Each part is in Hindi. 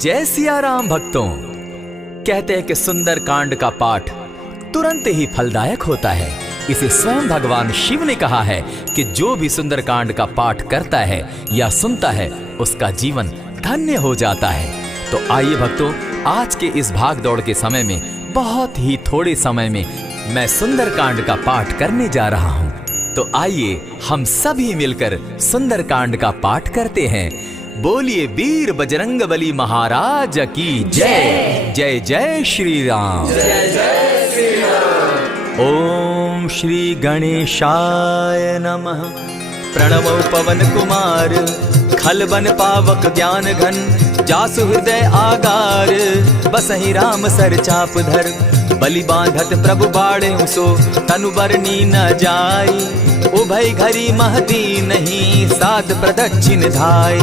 जय सिया राम भक्तों। कहते हैं कि सुंदर कांड का पाठ तुरंत ही फलदायक होता है। इसे स्वयं भगवान शिव ने कहा है कि जो भी सुंदर कांड का पाठ करता है या सुनता है उसका जीवन धन्य हो जाता है। तो आइए भक्तों, आज के इस भाग दौड़ के समय में बहुत ही थोड़े समय में मैं सुंदर कांड का पाठ करने जा रहा हूँ। तो आइए हम सभी मिलकर सुंदर कांड का पाठ करते हैं। बोलिए वीर बजरंगबली महाराज की जय। जय जय श्री राम। जय जय श्री राम। ओम श्री गणेशाय नमः। प्रणवो पवन कुमार, खलबन पावक ज्ञान घन, जासु हृदय आगार, बसहि राम सर चाप धर, बलि बांधत प्रभु बाढ़े सो, तनु बरनी न जाई, उभय घरी महती नहीं, साध प्रदक्षिण धाय।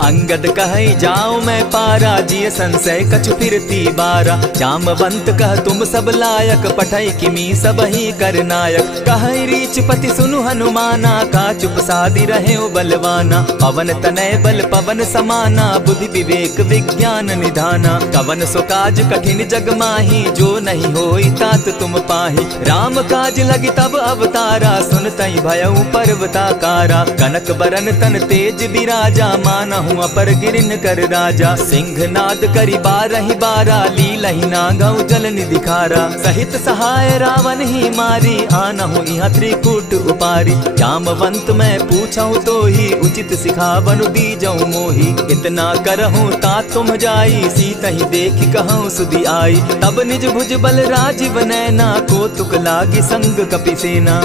अंगद कहे जाऊं मैं पारा, जिय संशय कछु फिरती बारा, जामवंत कह तुम सब लायक, पठै किमी सब ही कर नायक, कहे रीच पति सुनु हनुमाना, का चुप सादी रहे बलवाना, पवन तनय बल पवन समाना, बुद्धि विवेक विज्ञान निधाना, कवन सो काज कठिन जग माही, जो नहीं होई तात तुम पाही, राम काज लगी तब अवतारा, सुनतई भयउ पर्वताकारा, कनक बरन तन तेज विराजा, मानहु अपर गिरिन कर राजा, सिंहनाद करी बारहि बारा, लीलहि नागौ जल निधि खारा, सहित सहाय रावण ही मारी, आनहु इहाँ त्रिकूट उपारी, जामवंत मैं पूछऊं तो ही, उचित सिखावनु दीजऊं मोही, इतना करहूं तात तुम जाई, सीतहि देखि कहूं सुधि आई, तब निज भुज बल राजीव नैना, कौतुक लागी संग कपिसेना,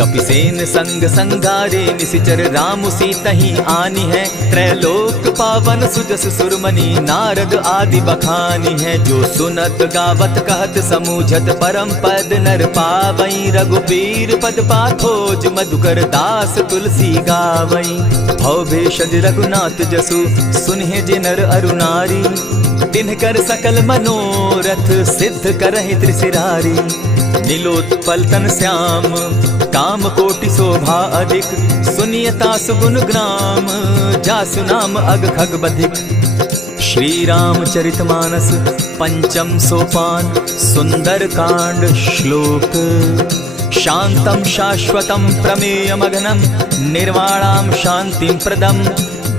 कपिसेन संग संगारे, निशिचर राम सीतहि आनी है, त्रैलोक पावन सुजस सुरमणि, नारद आदि बखानी है, जो सुनत गावत कहत समूझत, परम पद नर पावई, रघुबीर पद पाथोज, मधुकर दास तुलसी गावई, भव भेषज रघुनाथ जसु, सुनहि जे नर अरु नारी, तिनकर सकल मनोरथ, सिद्ध करहि त्रिशिरारी, नीलोत्पल तन श्याम, काम कोटि शोभा अधिक, सुनियता सुगुण ग्राम, जासु नाम अग खग बधिक। श्री रामचरितमानस पंचम सोपान, सुंदर कांड श्लोक। शांतम शाश्वतम प्रमेयमघनम, निर्वाणाम शांतिं प्रदम,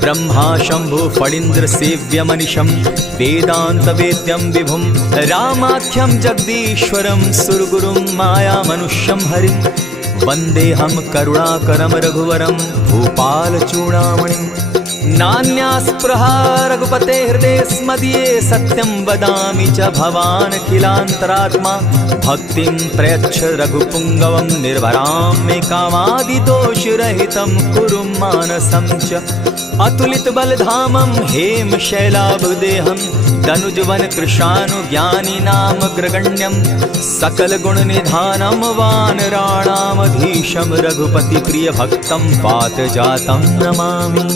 ब्रह्मा शंभु फणीन्द्र सेव्य मनिशम, वेदांत वेद्यम विभुम, रामाख्यम जगदीश्वरम, सुरगुरुम माया मनुष्यम हरिम, वंदे हम करुणाकरम रघुवरम, भूपाल चूड़ामणिम, नान्यास्पृहा रघुपते हृदय स्मदीये, सत्यं वदामि च भवान् खिलान्तरात्मा, भक्तिं प्रयच्छ रघुपुंगवं, निर्भरां मे कामादि दोषरहितं, कुरु मानसं च अतुलित बलधामं, हेम शैलाभदेहं, दनुजवन कृशानु ज्ञानी नाम ग्रगण्यं, सकल गुण निधानं, वानराणामधीशं, रघुपति प्रिय भक्तं, पात जातं नमामि।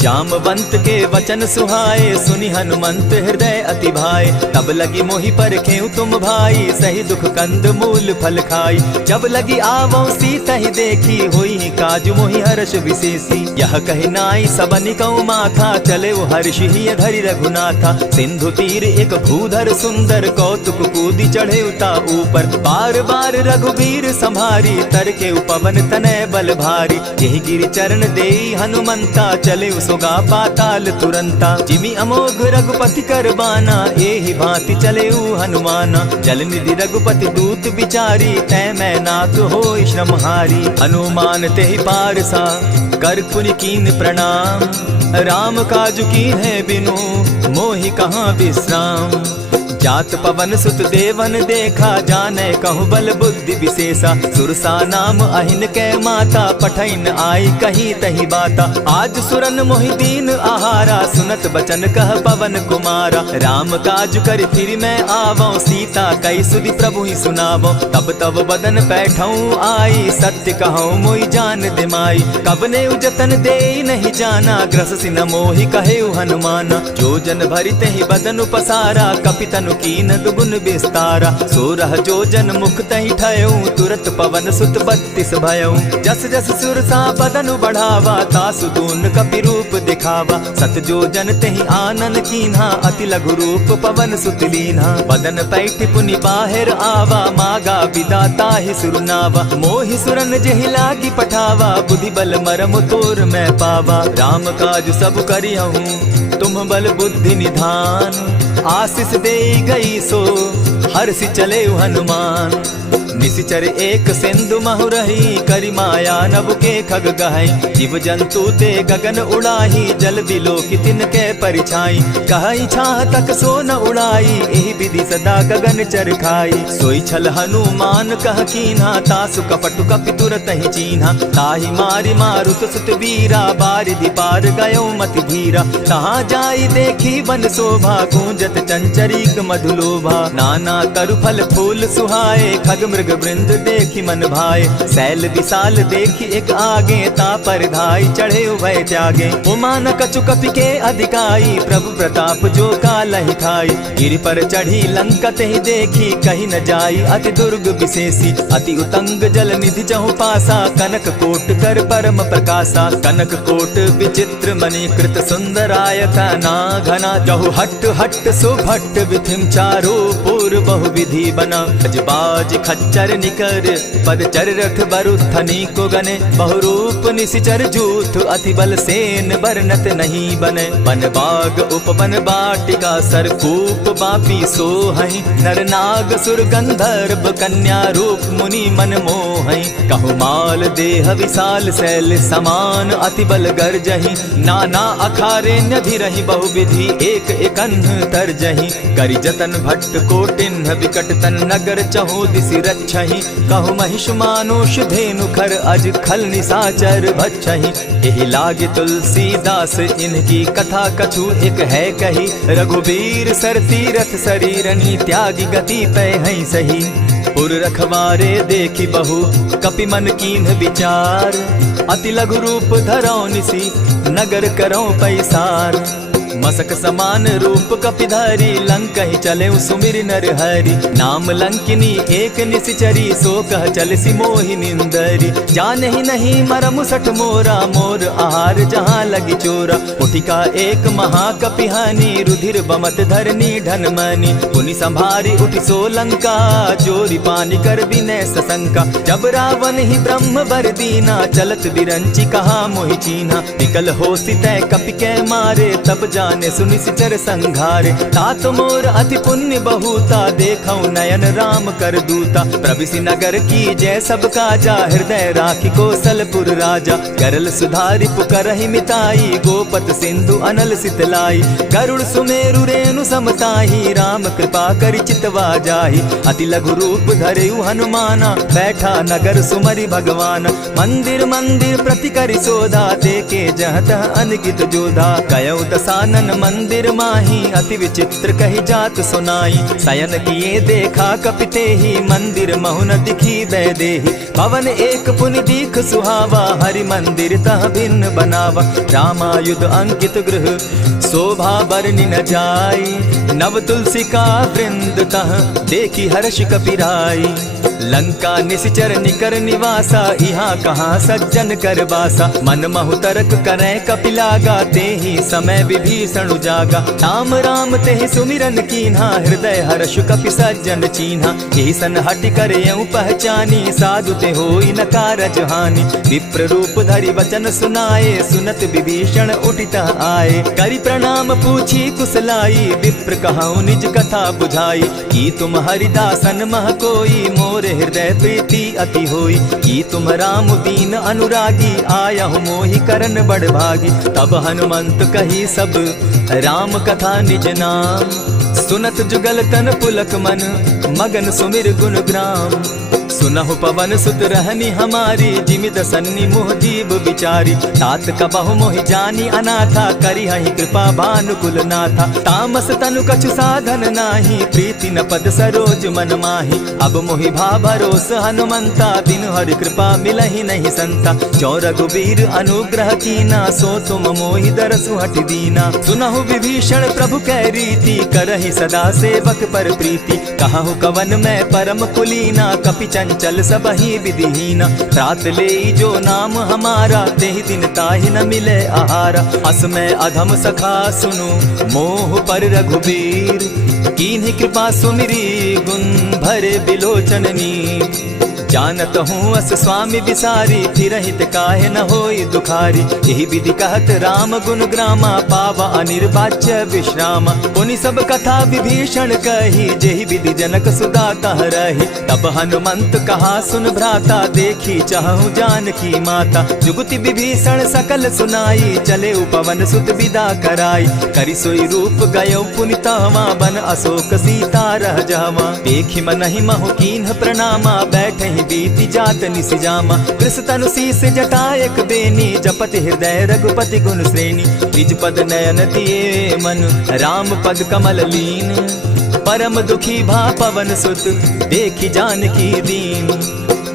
जामवंत के वचन सुहाए, सुनि हनुमंत हृदय अति भाए, तब लगी मोहि परखेउ तुम भाई, सही दुख कंद मूल फल खाई, जब लगी आवो सीतहि देखी, होई काज मोहि हर्ष विशेषी, यह कहि नाई सबनि कौ माथा, चले वो हर्ष ही धरि रघुनाथा, सिंधु तीर एक भूधर सुंदर, कौतुक कूदी चढ़े उता ऊपर, बार बार रघुबीर संभारी, तर के पवन तनय बल भारी, यही गिरि चरण देई हनुमंता, चले सोगा पाताल तुरंता, जिमि अमोघ रघुपति कर बाना, एहि भांति चले हनुमाना, जल निधि रघुपति दूत बिचारी, तै मैं नाथ होई श्रमहारी, हनुमान तेहि पारसा, कर पुनि कीन प्रणाम, राम काज कीन है बिनु, मोहि कहाँ विश्राम, जात पवन सुत देवन देखा, जाने कहूँ बल बुद्धि विशेषा, सुरसा नाम अहिन कै माता, पठैन आई कही तही बाता, आज सुरन मोहि दीन आहारा, सुनत बचन कह पवन कुमारा, राम काज कर फिर मैं आवो, सीता कई सुधि प्रभु ही सुनावो, तब तब बदन बैठऊँ आई, सत्य कहूँ मोहि जान दिमाई, कब ने उजतन दे नहीं जाना, ग्रस सिन मोहि कहे हनुमाना, जो जन भरित ही बदन पसारा, कपितनु कीन दुगुन विस्तारा। 16 जोजन मुख तहि ठयऊ, तुरत पवन सुत 32 भयऊ। जस जस सुर सा बदन बढ़ावा, तासु दून कपि रूप दिखावा। 7 जोजन तेहि आनन कीन्हा, अति लघु रूप पवन सुत लीन्हा। बदन पैठ पुनि बाहिर आवा, मागा विदा ताहि सुरनावा। मोहि सुरन जेहि लागी पठावा, बुद्धि बल मरम तोर मैं पावा। राम काज सब करिहूँ, तुम बल बुद्धि निधान। आशीष दे गई सो हर्षि चले हनुमान। निशिचर एक सिंधु महु रही, करि माया नभ के खग गहई। जीव जंतु ते गगन उड़ाही, जल बिलो की तिनके परिछाई। कहई छाह तक सो न उड़ाई, एहि विधि सदा गगन चर खाई। सोई छल हनुमान कह कीन्हा, तासु कपटु कपि तुरत ही चीन्हा। ताहि मारि मारुत सुत वीरा, बारिधि पार गयो मति धीरा। तहाँ जाई देखी वन शोभा, गूंजत चंचरीक मधुलोभा। नाना तरु फल फूल सुहाए, खग मृग वृंद देखी मन भाए। सैल विशाल देखी एक आगे, तापर धाई चढ़े उभय त्यागे। उमान कछु कपि के अधिकाई, प्रभु प्रताप जो कालहि खाई। गिरि पर चढ़ी लंका तेहि देखी, कहीं न जाई अति दुर्ग विशेषी। अति उतंग जल निधि जहु पासा, कनक कोट कर परम प्रकाशा। कनक कोट विचित्र मणि कृत सुंदरायत ना घना। जहु हट हट सुभट विधिम चारो पूर्व बहु विधि बना। बाज खच्चर निकर पदचर रथ बरुथनी को गने। बहुरूप निशिचर जूथ, अति बल सेन बरनत नहीं बने। वन बाग उपवन बाटिका, सरकूप बापी सोहई। नर नाग सुर गंधर्व, कन्या रूप मुनि मन मोहई। कहु माल देह विशाल शैल समान, अति बल गर्जही। नाना अखारे न्यधिरहि बहुविधि, एक एकन्ह तरजही। करि जतन भट्ट कोटिन्ह, विकट तन नगर चहु दिसि रक्षहि। कहु महिष मानुष धेनु खर, अज खल निशाचर भक्षहि। एहि लागे तुलसीदास, इनकी कथा कछु एक है कही। रघुबीर सर तीरथ शरीरनी, त्यागी गति पै हई सही। पुर रखवारे देखी बहु, कपि मन कीन्ह विचार। अति लघु रूप धरौ निसी, नगर करौ पैसार। मसक समान रूप कपिधारी, लंकहि चले सुमिर नर हरि। नाम लंकिनी एक निशिचरी, सो कह चल सी मोहि निंदरी। जानहि नहीं मरम सठ मोरा, मोर आहार जहाँ लगी चोरा। उठिका एक महाकपिहानी, रुधिर बमत धरनी ढन मनी। पुनि संभारी उठि सो लंका, चोरी पानी कर बिनै सशंका। जब रावण ही ब्रह्म बर दीना, चलत बिरंची कहा मोहि चीन्हा। निकल होसि तै कपि कै मारे, तब जाने सुनि सिचर संघारे। तात मोर अति पुण्य बहुता, देखौ नयन राम कर दूता। प्रविशि नगर की जय सब काजा, हृदय राखी कौशलपुर राजा। करल सुधारि पुकरहि मिताई, गोपत सिंधु अनल सितलाई। गरुड़ सुमेरु रेणु समताही, राम कृपा करि चितवा जाहि। अति लघु रूप धरेउ हनुमाना, बैठा नगर सुमरि भगवान। मंदिर मंदिर प्रति करि सोधा, देखे जहाँ तह अनगित जोधा। कयौ दसानन मंदिर माही, अति विचित्र कही जात सुनाई। शयन किए देखा कपिते ही, मंदिर महु न दिखी बैदेही। भवन एक पुनि दीख सुहावा, हरि मंदिर तह भिन्न बनावा। रामायुध अंकित गृह, शोभा बरनि न जाई। नव तुलसी का वृंद तह, देखी हर्ष कपिराई। लंका निशिचर निकर निवासा, यहाँ कहाँ सज्जन कर बासा। मन महु तरक करै कपिलागा, तेहि समय विभीषण उजागा। राम राम तेहि सुमिरन कीन्हा, हृदय हर्ष कपि सज्जन चीन्हा। एहि सन हटि करयउ पहचानी, साधु ते होई न कारज हानि। विप्र रूप धरि वचन सुनाए, सुनत विभीषण उठित आए। करि प्रणाम पूछी कुशलाई, विप्र कहौ निज कथा बुझाई। की तुम हरिदासन मह कोई, मोर हृदय प्रीति अति होई। की तुम राम दीन अनुरागी, आयहु मोहि करन बड़ भागी। तब हनुमंत कही सब राम कथा निज नाम, सुनत जुगल तन पुलक मन, मगन सुमिर गुण ग्राम। सुनहु पवन सुत रहनी हमारी, जिमित सन्नी मुह जीव बिचारी। तात कबहु मोहि जानी अनाथा, करी हहि कृपा भानुकुल नाथा। तामस तनु कछु साधन नाही, प्रीति न पद सरोज मन माही। अब मोहि भा भरोस हनुमंता, दिन हरि कृपा मिलहि नहीं संता। जो रघुबीर अनुग्रह कीना, सो तुम मोहि दरसु हटि दीना। सुनहु विभीषण प्रभु कै रीति, करहि सदा सेवक पर प्रीति। कहु कवन मैं परम कुलीना, कपि चंचल सबहि विधिहीना। त्रात लेई जो नाम हमारा, तेहि दिन ताहि न मिले आहारा। अस मैं अधम सखा सुनु, मोह पर रघुबीर। कीन्हि कृपा सुमिरी, गुण भरे बिलोचन नीर। जानत हूँ अस स्वामी विसारी, फिरहित काहे न होई दुखारी। यही विधि कहत राम गुण ग्रामा, पावा अनिर्वाच्य विश्रामा। पुनि सब कथा विभीषण कही, जेहि विधि जनक सुदा तह रही। तब हनुमंत कहा सुन भ्राता, देखी चाहूँ जानकी माता। जुगति विभीषण सकल सुनाई, चले पवन सुत विदा कराई। करि सोई रूप गयो पुनि तहवा, बन अशोक सीता रह जावा। देखि मनहि महु कीन्ह प्रणामा, बैठहि बीति जात निसिजामा। कृष तनु शीस जटा एक बेनी, जपति हृदय रघुपति गुण श्रेणी। निज पद नयन दिए मन, राम पद कमल लीन। परम दुखी भा पवन सुत, देखि जानकी दीन।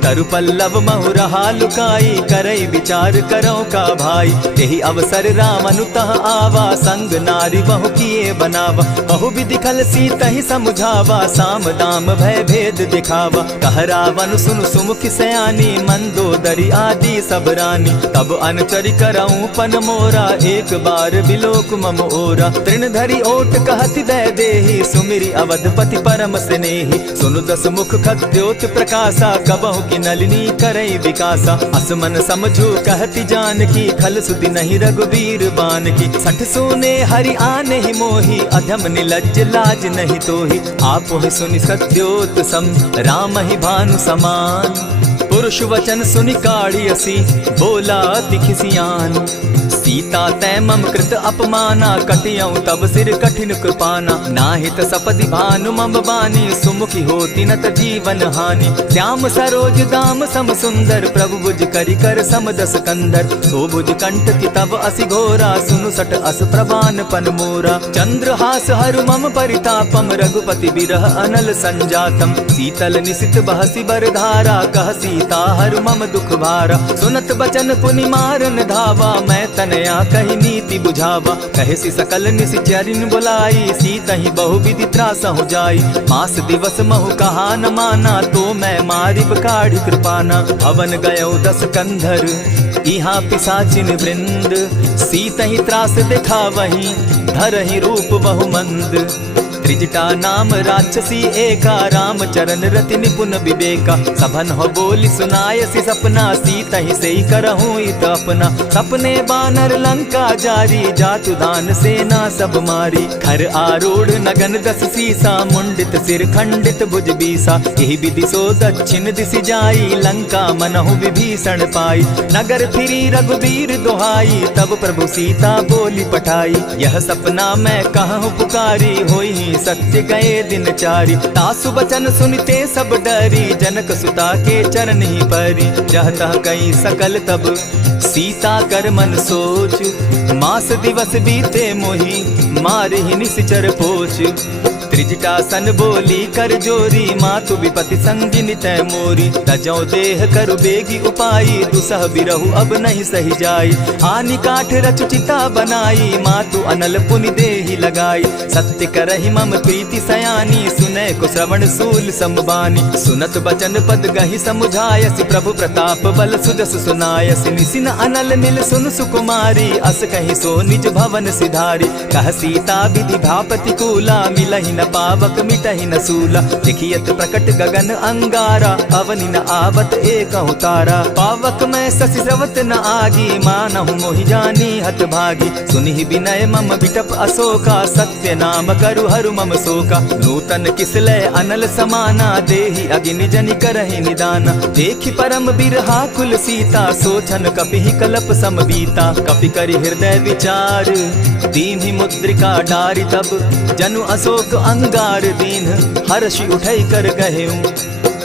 तरु पल्लव महु रहा लुकाई, करई विचार करो का भाई। यही अवसर राम अनुतः आवा, संग नारी बहु किए बनावा। बहु विधि खल सीतहि समुझावा, साम दाम भय भेद दिखावा। कह रावण सुन सुमुख सयानी, मंदोदरी आदि सब रानी। तब अनचरि करऊं पन मोरा, एक बार बिलोक मम ओरा। तृण धरि ओट कहति दय देहि, सुमिरि अवधपति परम स्नेही। सुनु दस मुख खद्योत प्रकाशा, कबहु की नलिनी करई विकासा। असमन समझो कहती जानकी, खल सुधि नहीं रघुबीर बान की। सठ सोने हरि आने ही मोही, अधम निलज्ज लाज नहीं तोही। आप ही सुनि सत्योत सम, राम ही भानु समान। पुरुष वचन सुनि काढ़ी असी, बोला अति खिसियान। सीता तै मम कृत अपमाना, कटियऊं तब सिर कठिन कृपाना। नाहित सपदि भानु मम बानी, सुमुखी होती न त जीवन हानि। श्याम सरोज दाम सम सुंदर, प्रभु भुज करि कर सम दस कंधर। सो भुज कंठ की तब असि घोरा, सुनु सट अस प्रवान पन मोरा। चंद्रहास हरु मम परितापम, रघुपति बिरह अनल संजातम। शीतल निशित बहसी बरधारा, कह सीता हरु मम दुख भारा। सुनत बचन पुनि मारन धावा, मैं तनया कही नीति बुझावा। कहे सी सकल निशिचरिन बुलाई, सीतहि बहु विधि त्रास हो जाई। मास दिवस महु कहा न माना, तो मैं मारिब काढ़ी कृपाना। भवन गयो दस कंधर, इहाँ पिशाचिन वृंद। सीतहि त्रास देखा वही, धरहि रूप बहु मंद। त्रिजटा नाम राक्षसी एका, राम चरण रति निपुण विवेका। सभन हो बोली सुनायसी सपना, सीतहि सेई करहूँ इत अपना। सपने बानर लंका जारी, जातु दान सेना सब मारी। खर आरूढ़ नगन दस सीसा, मुंडित सिर खंडित भुज बीसा। यही विधि सो दक्षिण दिशि जाई, लंका मनहु विभीषण पाई। नगर फिरी रघुबीर दुहाई, तब प्रभु सीता बोली पठाई। यह सपना मैं कहूँ पुकारी, होई सत्य गए दिन चारी। तासु बचन सुनते सब डरी, जनक सुता के चरण ही परी। जहतः कई सकल तब सीता कर मन सोच, मास दिवस बीते मोही, मारे ही निश्चर पोच। त्रिजटा सन बोली कर जोरी, मातु विपति संगिनी तै मोरी। तजौ देह करु बेगी उपाई, दुसह बिरहु अब नहीं सही जाई। हानि काठ रच चिता बनाई, मातु अनल पुनि देहि लगाई। सत्य करहि मम प्रीति सयानी, सुनै को श्रवण सूल संबानी। सुनत बचन पद गहि समुझायसि, प्रभु प्रताप बल सुजस सुनायसि। निसिन अनल मिल सुन सुकुमारी, अस कहि सो निज भवन सिधारी। कह सीता विधि भापति कूला, मिलहि न पावक मिटहि न सूला। देखियत प्रकट गगन अंगारा, अवनि न आवत एक तारा। पावक मैं शशि स्रवत न आगी, मानहु मोहि जानी हत भागी। सुनि विनय मम बिटप अशोका, सत्य नाम करु हरु मम शोका। नूतन किसलय अनल समाना, देहि अगिनि जनि करहि निदाना। देखि परम बिरहा कुल सीता, सोचन कपिहि कलप सम बीता। कपि करि हृदय विचार, दीन्हि मुद्रिका डारि। तब जनु अशोक अंगार दीन, हर्षि उठै कर गहेऊ।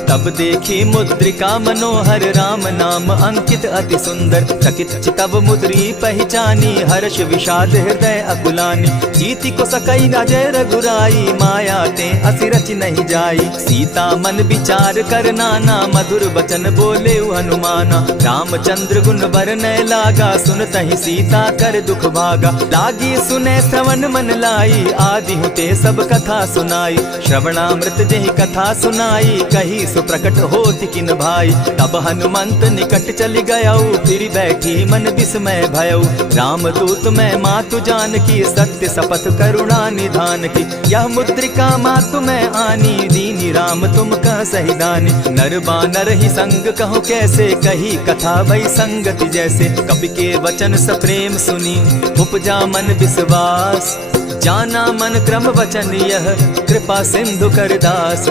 तब देखी मुद्रिका मनोहर राम नाम अंकित अति सुंदर। चकित चितव मुद्री पहचानी हर्ष विषाद हृदय अकुलानी। जीति को सकई अजय रघुराई माया ते असिरच नहीं जाई। सीता मन विचार कर नाना मधुर बचन बोले हनुमाना। रामचंद्र गुण बरनय लागा सुनतहि सीता कर दुख भागा। लागी सुने श्रवण मन लाई आदि हुते सब कथा सुनाई। श्रवणामृत जेहि कथा सुनाई कही सुप्रकट होति किन भाई। तब हनुमंत निकट चली गयऊ फिर बैठी मन विस्मय भयऊ। रामदूत मैं मातु जान की सत्य शपथ करुणा निधान की। यह मुद्रिका मातु मैं आनी दीनी राम तुम कह सही दानी। नर बानर ही संग कहो कैसे कही कथा भई संगति जैसे। कवि के वचन सप्रेम सुनी उपजा मन विश्वास। जाना मन क्रम वचन यह कृपा सिंधु कर दास।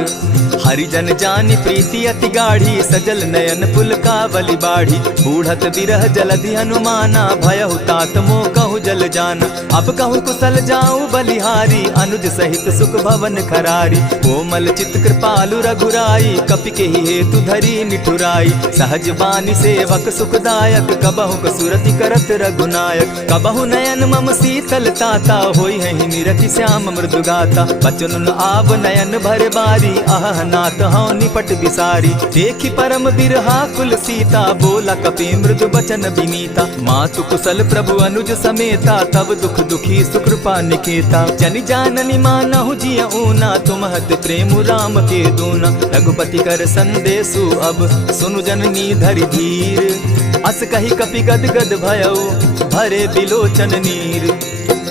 हरिजन जानि प्रीति अति गाढ़ी सजल नयन पुलकावली बाढ़ी। बूढ़त बिरह जलधि हनुमाना भयहु तात मोह कहु जल जाना। अब कहु कुशल जाऊं बलिहारी अनुज सहित सुख भवन खरारी। कोमल चित कृपालु रघुराई कपि के ही हेतु धरी निठुराई। सहज बानी सेवक सुखदायक कबहु कसुरति करत रघुनायक। कबहु नयन मम शीतल ताता होई है निरति श्याम मृदु गाता। बचन आव नयन भर बारी आह नाथ हौ निपट बिसारी। देखी परम बिरहा कुल सीता बोला कपि मृदु बचन विनीता। मातु कुशल प्रभु अनुज समेता तब दुख दुखी सुकृपा निकेता। जनि जाननी मानहु जिय ऊना तुमहत प्रेम राम के दूना। रघुपति कर संदेशु अब सुनु जननी धरि धीर। अस कही कपि गद गद भयऊ भरे बिलोचन नीर।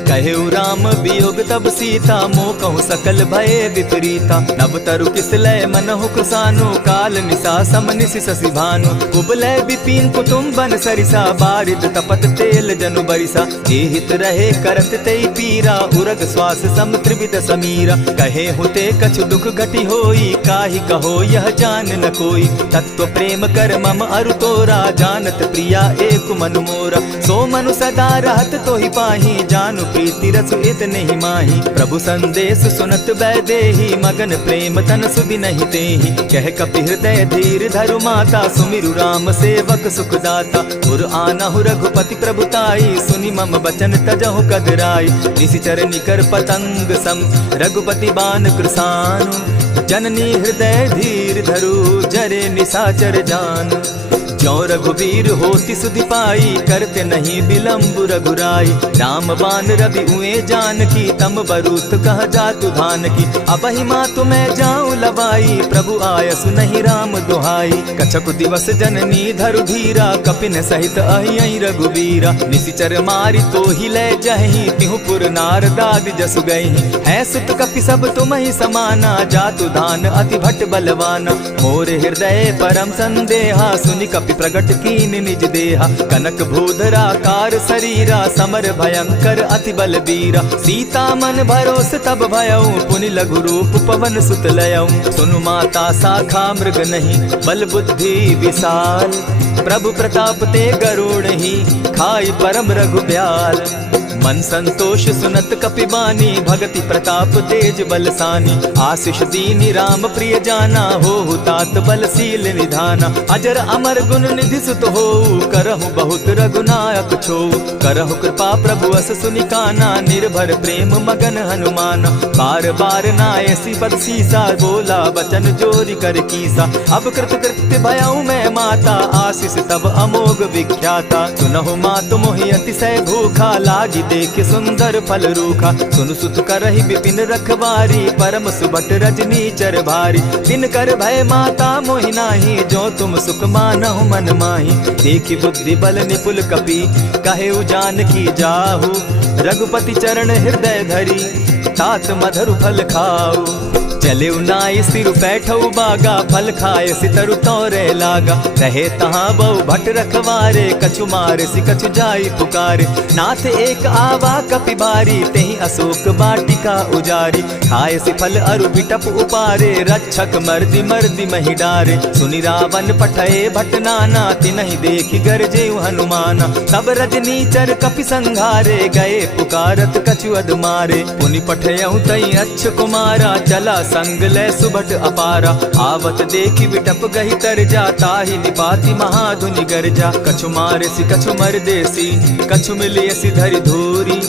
कहेउ राम वियोग तब सीता मोह कहूँ सकल भये विपरीता। नव तरु किसलय मनहु कृसानु काल निशा सम निशि शशि भानु। उबलय विपिन कुटुम्बन सरिसा बारिद तपत तेल जनु बरिसा। जे हित रहे करत तेई पीरा उरग श्वास सम त्रिविध समीरा। कहे हुते कछु दुख घटी होई काहि कहो यह जान न कोई। तत्व प्रेम कर मम अरु तोरा जानत प्रिया एक मनु मोरा। सो मनु सदा रहत तो ही पाही जानु प्रीति रस इतने ही माही। प्रभु संदेश सुनत वैदेही मगन प्रेम तन सुधि नहीं तेहि। कह कपि हृदय धीर धरु माता सुमिरु राम सेवक सुखदाता। उर आनहु रघुपति प्रभुताई सुनि मम बचन तजहु कदराई। निशिचर निकर पतंग सम रघुपति बान कृसानु। जननी हृदय धीर धरु जरे निशाचर जान। ज्यों रघुवीर होति सुधि पाई करते नहीं विलम्ब रघुराई। राम बान रवि उए जान की तम बरूत कह जातु धान की। अबहि मातु मैं जाऊं लवाई प्रभु आयसु नहीं राम दुहाई। कछक दिवस जननी धरु धीरा कपिन सहित अहि रघुवीरा। निशिचर मारी तो ही ले जहि तिहु पुर नार दाद जसु गई। है सुत कपि सब तुम ही समाना जातु धान अति भट बलवाना। मोर हृदय परम संदेहा सुनि कपि प्रगट कीन निज देहा। कनक भूधराकार शरीरा समर भयंकर अति बल बीरा। सीता मन भरोस तब भयऊ पुनि लघु रूप पवन सुत लयऊ। सुनु माता शाखा मृग नहीं बल बुद्धि विशाल। प्रभु प्रताप ते गरुड़ ही खाई परम रघुब्याल। मन संतोष सुनत कपिबानी भगति प्रताप तेज बलसानी। आशीष दीनी राम प्रिय जाना हो तात बलशील निधाना। अजर अमर गुण निधि सुत हो करहु बहुत रघुनायक छो। करहु कृपा प्रभु अस सुनिकाना निर्भर प्रेम मगन हनुमाना। बार बार नायसी पद सीसा बोला बचन जोरी कर कीसा। अब कृत कृत्य भयऊ मैं माता आशीष तब अमोघ विख्याता। सुनहु मातु मोहि अतिशय भूखा लागी देख सुंदर फल रूखा। सुनु सुत करहि विपिन रखवारी परम सुबट रजनी चर भारी। दिन कर भय माता मोहि नाही जो तुम सुख मानहु मन माही। देखी बुद्धि बल निपुल कपि कहेउ जानकी जाहु। रघुपति चरण हृदय धरी तात मधुर फल खाऊ। चले नाई सिर बैठऊ बागा फल खाए सितरु तोरे लागा। रहे तहाँ बहु भट रखवारे कछु मारे सि कछु जाई पुकारे। नाथ एक आवा कपि बारी तेहि अशोक बाटिका उजारी। खाए सि फल अरु बिटप उपारे रक्षक मर्दि मर्दि महि डारे। सुनि रावण पठये भट नाना तिनहि देखि गरजे हनुमाना। सब रजनीचर कपि संघारे गए पुकारत कछु अध मारे। पुनि पठयऊ तई अच्छ कुमारा चला संग ले सुभट अपारा, आवत देखी बिटप गही तर जा, ताहि निपाति महाधुनि गर्जा। कछु मारे सी कछु मर देसी, कछु मिलियसी धरि धूरी,